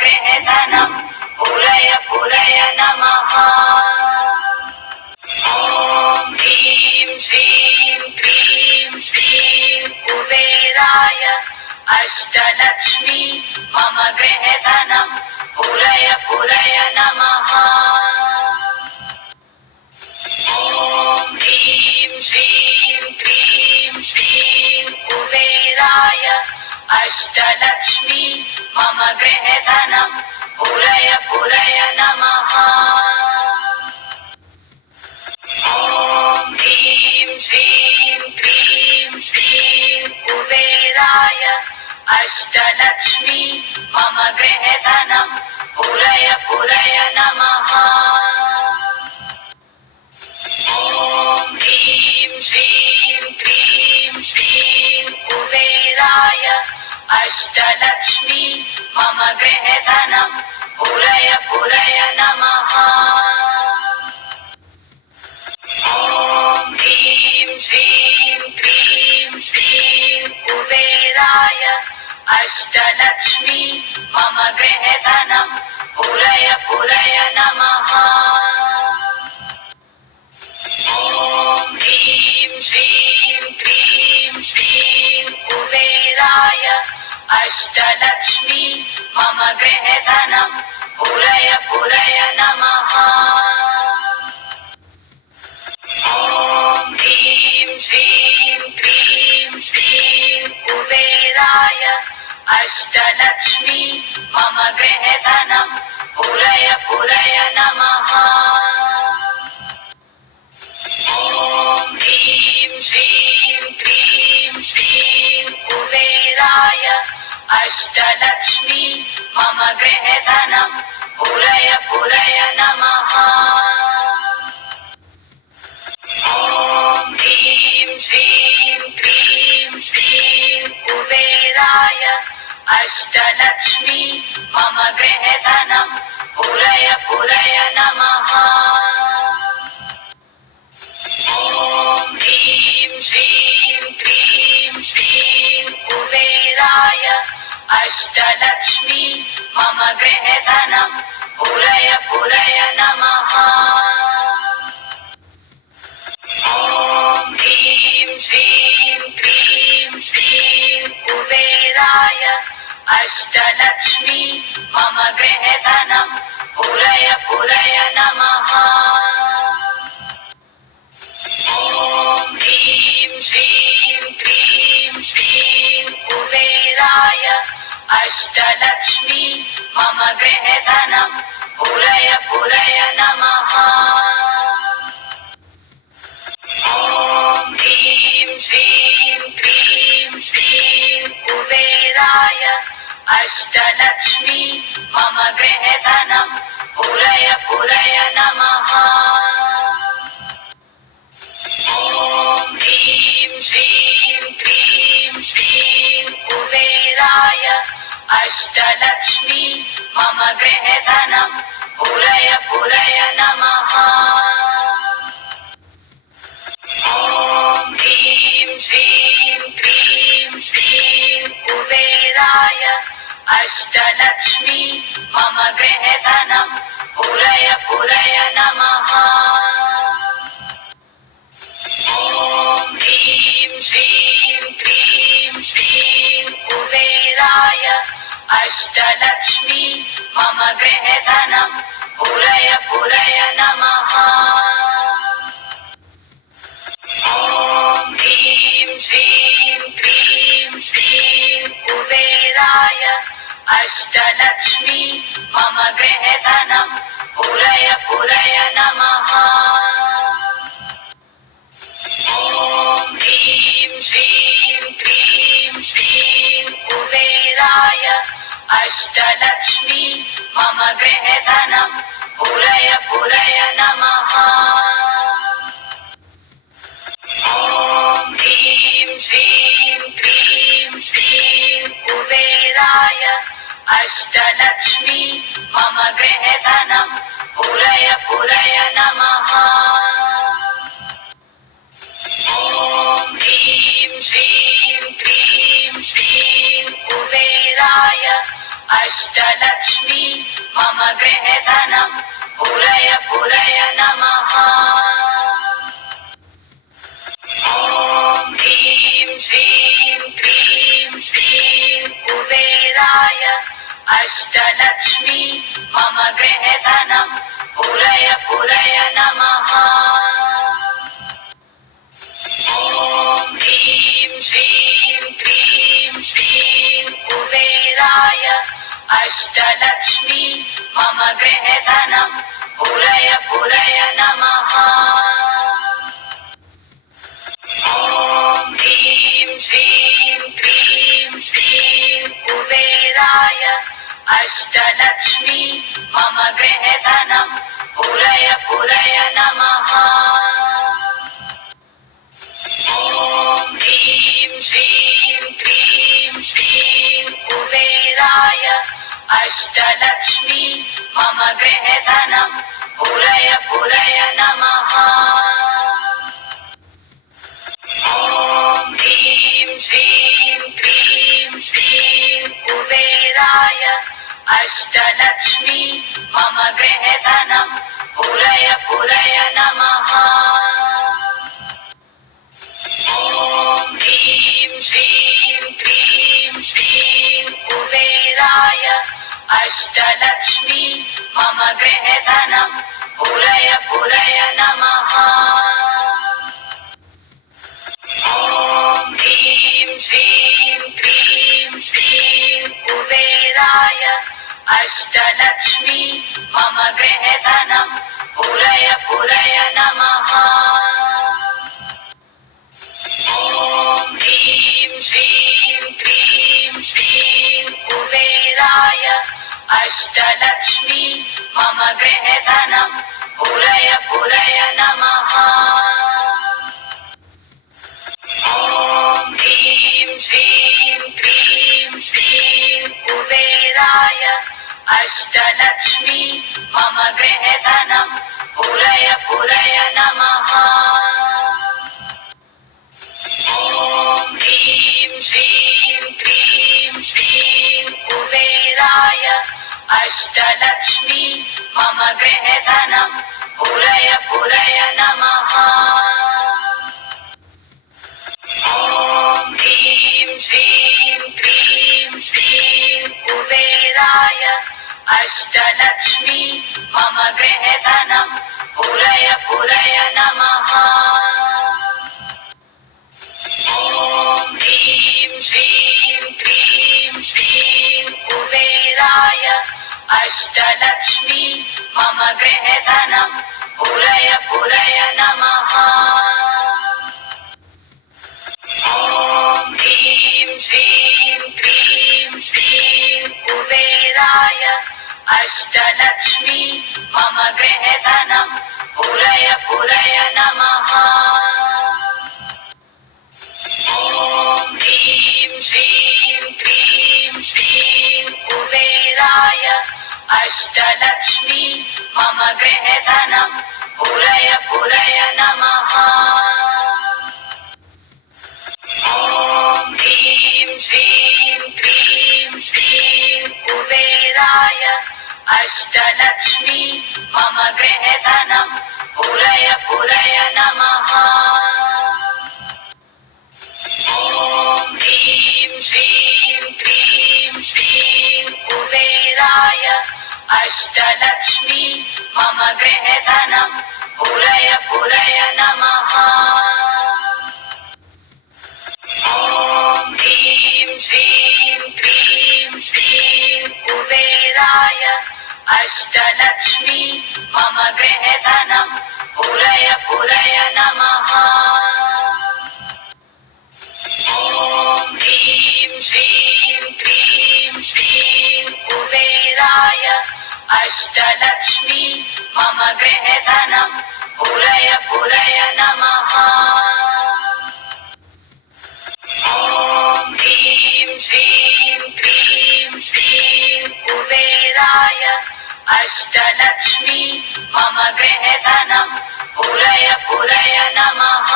गृहधनं पुरय पुरय नमः। ॐ ह्रीं श्रीं क्रीं श्रीं कुबेराय अष्टलक्ष्मी मम गृहधनं पुरय पुरय नमः। ॐ ह्रीं श्रीं क्रीं श्रीं कुबेराय अष्टलक्ष्मी मम गृहधनं पुरय पुरय नमः। ॐ ह्रीं श्रीं क्रीं श्रीं कुबेराय अष्टलक्ष्मी मम गृहधनं पुरय पुरय नमः। ॐ ह्रीं श्रीं क्रीं श्रीं कुबेराय अष्टलक्ष्मी मम गृहधनं पुरय पुरय नमः। ॐ ह्रीं श्रीं क्रीं श्रीं कुबेराय अष्टलक्ष्मी मम गृहधनं पुरय पुरय नमः। ॐ ह्रीं श्रीं क्रीं श्रीं कुबेराय अष्टलक्ष्मी मम गृहधनं पुरय पुरय नमः। ॐ ह्रीं श्रीं क्रीं श्रीं कुबेराय अष्टलक्ष्मी मम गृहधनं पुरय पुरय नमः। ॐ ह्रीं श्रीं क्रीं श्रीं कुबेराय अष्टलक्ष्मी मम गृहधनं पुरय पुरय नमः। ॐ ह्रीं श्रीं क्रीं श्रीं कुबेराय अष्टलक्ष्मी मम गृहधनं पुरय पुरय नमः। ॐ ह्रीं श्रीं क्रीं श्रीं कुबेराय अष्टलक्ष्मी मम गृहधनं पुरय पुरय नमः। ॐ ह्रीं श्रीं क्रीं श्रीं कुबेराय अष्टलक्ष्मी मम गृहधनं पुरय पुरय नमः। ॐ ह्रीं श्रीं क्रीं श्रीं कुबेराय अष्टलक्ष्मी मम गृहधनं पुरय पुरय नमः। ॐ ह्रीं श्रीं क्रीं श्रीं कुबेराय अष्टलक्ष्मी मम गृहधनं पुरय पुरय नमः। ॐ ह्रीं श्रीं क्रीं श्रीं कुबेराय अष्टलक्ष्मी मम गृहधनं पुरय पुरय नमः। ॐ ह्रीं श्रीं क्रीं श्रीं कुबेराय अष्टलक्ष्मी मम गृहधनं पुरय पुरय नमः। ॐ ह्रीं श्रीं क्रीं श्रीं कुबेराय अष्टलक्ष्मी मम गृहधनं पुरय पुरय नमः। ॐ ह्रीं श्रीं क्रीं श्रीं कुबेराय अष्टलक्ष्मी मम गृहधनं पुरय पुरय नमः। ॐ ह्रीं श्रीं क्रीं श्रीं कुबेराय अष्टलक्ष्मी मम गृहधनं पुरय पुरय नमः। ॐ ह्रीं श्रीं क्रीं श्रीं कुबेराय अष्टलक्ष्मी मम गृहधनं पुरय पुरय नमः। ॐ ह्रीं श्रीं क्रीं श्रीं कुबेराय अष्टलक्ष्मी मम गृहे धनं पुरय पुरय नमः। ॐ ह्रीं श्रीं क्रीं श्रीं कुबेराय अष्टलक्ष्मी मम गृहे धनं पुरय पुरय नमः। ॐ ह्रीं श्रीं क्रीं श्रीं कुबेराय अष्टलक्ष्मी मम गृहे धनं पुरय पुरय नमः। ॐ ह्रीं श्रीं क्रीं श्रीं कुबेराय अष्टलक्ष्मी मम गृहे धनं पुरय पुरय नमः। ॐ ह्रीं श्रीं क्रीं श्रीं कुबेराय अष्टलक्ष्मी मम गृहे धनं पुरय पुरय नमः। ॐ ह्रीं श्रीं क्रीं श्रीं कुबेराय अष्टलक्ष्मी मम गृहे धनं पुरय पुरय नमः। ॐ ह्रीं श्रीं क्रीं श्रीं कुबेराय अष्टलक्ष्मी मम गृहे धनं पुरय पुरय नमः। ॐ ह्रीं श्रीं क्रीं श्रीं कुबेराय अष्टलक्ष्मी मम गृहे धनं पुरय पुरय नमः। ॐ ह्रीं श्रीं क्रीं श्रीं कुबेराय अष्टलक्ष्मी मम गृहे धनं पुरय पुरय नमः। ॐ ह्रीं श्रीं क्रीं श्रीं कुबेराय अष्टलक्ष्मी मम गृहे धनं पुरय पुरय नमः। ॐ ह्रीं श्रीं क्रीं श्रीं कुबेराय अष्टलक्ष्मी मम गृहे धनं पुरय पुरय नमः। ॐ ह्रीं श्रीं क्रीं श्रीं कुबेराय अष्टलक्ष्मी मम गृहे धनं पुरय पुरय नमः। ॐ ह्रीं श्रीं क्रीं श्रीं कुबेराय अष्टलक्ष्मी मम गृहे धनं पुरय पुरय नमः। ॐ ह्रीं श्रीं क्रीं श्रीं कुबेराय अष्टलक्ष्मी मम गृहे धनं पुरय पुरय नमः। ॐ ह्रीं श्रीं क्रीं श्रीं कुबेराय अष्टलक्ष्मी मम गृहे धनं पुरय पुरय नमः। ॐ ह्रीं श्रीं क्रीं श्रीं कुबेराय अष्टलक्ष्मी मम गृहे धनं पुरय पुरय नमः। ॐ ह्रीं श्रीं क्रीं श्रीं कुबेराय अष्टलक्ष्मी मम गृहे धनं पुरय पुरय नमः। ॐ ह्रीं श्रीं क्रीं श्रीं कुबेराय अष्टलक्ष्मी मम गृहे धनं पुरय पुरय नमः। ॐ ह्रीं श्रीं क्रीं श्रीं कुबेराय अष्टलक्ष्मी मम गृहे धनं पुरय पुरय नमः। ॐ ह्रीं श्रीं क्रीं श्रीं कुबेराय अष्टलक्ष्मी मम गृहे धनं पुरय पुरय नमः।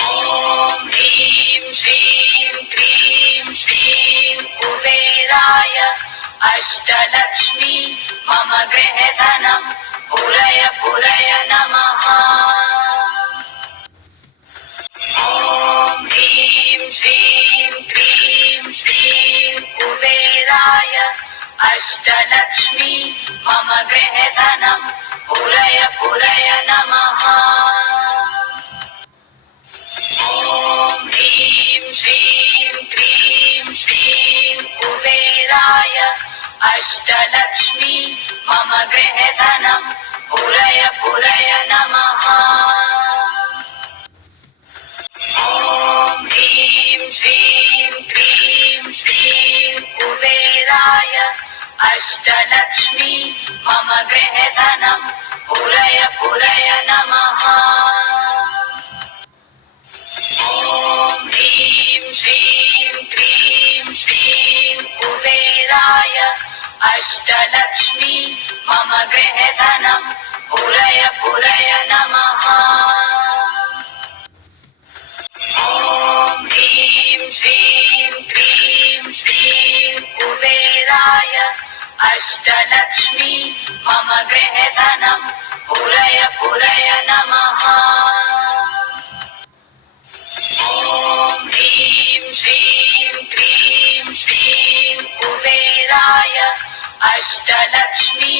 ॐ ह्रीं श्रीं क्रीं श्रीं कुबेराय अष्टलक्ष्मी मम गृहे धनं पूरय पूरय नमः। ॐ ह्रीं श्रीं क्रीं श्रीं कुबेराय अष्टलक्ष्मी मम गृहे धनं पूरय पूरय नमः। ॐ ह्रीं श्रीं क्रीं श्रीं कुबेराय अष्टलक्ष्मी मम गृहे धनं पूरय पूरय नमः। ॐ ह्रीं श्रीं क्रीं श्रीं कुबेराय अष्टलक्ष्मी मम गृहे धनं पूरय पूरय नमः। ॐ ह्रीं श्रीं क्रीं श्रीं कुबेराय अष्टलक्ष्मी मम गृहे धनं पूरय पूरय नमः। ॐ ह्रीं श्रीं क्रीं श्रीं कुबेराय अष्टलक्ष्मी मम गृहे धनं पूरय पूरय नमः। ॐ ह्रीं श्रीं क्रीं श्रीं कुबेराय अष्टलक्ष्मी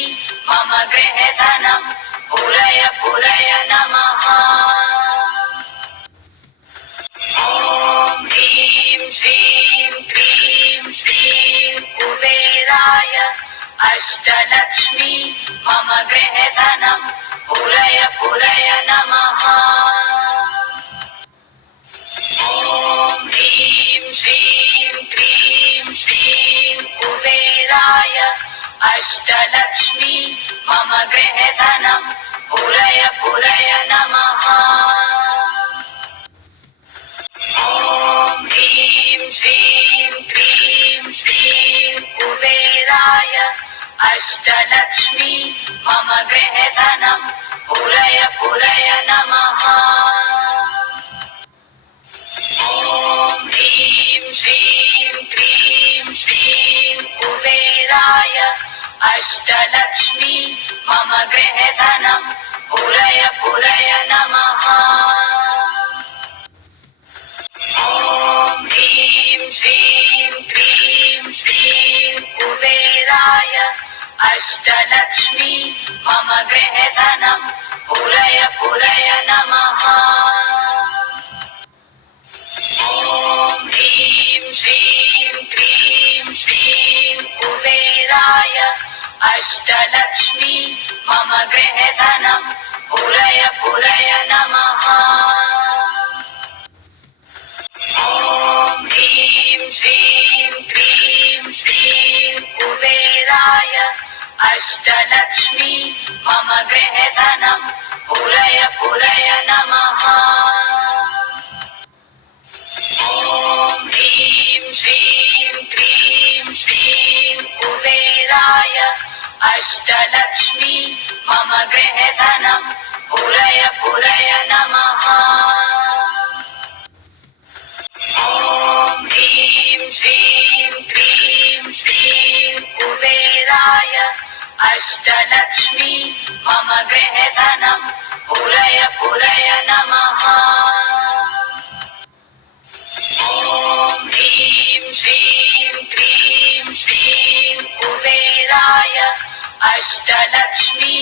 मम गृहे धनं पूरय पूरय नमः। ॐ ह्रीं श्रीं क्रीं श्रीं कुबेराय अष्टलक्ष्मी मम गृहे धनं पूरय पूरय नमः। ॐ ह्रीं श्रीं क्रीं श्रीं कुबेराय अष्टलक्ष्मी मम गृहे धनं पूरय पूरय नमः। ॐ ह्रीं श्रीं क्रीं श्रीं कुबेराय अष्टलक्ष्मी मम गृहे धनं पूरय पूरय नमः। ॐ ह्रीं श्रीं क्रीं श्रीं कुबेराय अष्टलक्ष्मी मम गृहे धनं पूरय पूरय नमः। ॐ ह्रीं श्रीं क्रीं श्रीं कुबेराय अष्टलक्ष्मी मम गृहे धनं पूरय पूरय नमः। ॐ ह्रीं श्रीं क्रीं श्रीं कुबेराय अष्टलक्ष्मी मम गृहे धनं पूरय पूरय नमः। ॐ ह्रीं श्रीं क्रीं श्रीं कुबेराय अष्टलक्ष्मी मम गृहे धनं पूरय पूरय नमः। ॐ ह्रीं श्रीं क्रीं श्रीं कुबेराय अष्टलक्ष्मी मम गृहे धनं पूरय पूरय नमः। ॐ ह्रीं श्रीं क्रीं श्रीं कुबेराय अष्टलक्ष्मी मम गृहे धनं पूरय पूरय नमः। ॐ ह्रीं श्रीं क्रीं श्रीं कुबेराय अष्टलक्ष्मी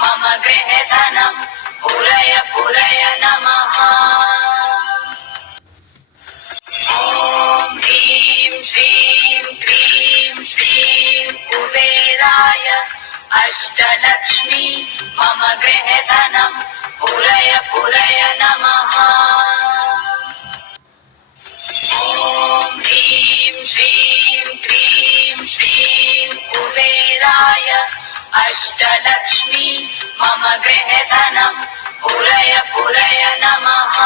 मम गृहे धनं पूरय पूरय नमः। ॐ ह्रीं श्रीं क्रीं श्रीं कुबेराय अष्टलक्ष्मी मम गृहे धनं पूरय पूरय नमः। ॐ ह्रीं श्रीं क्रीं श्रीं कुबेराय अष्टलक्ष्मी मम गृहे धनं पूरय पूरय नमः।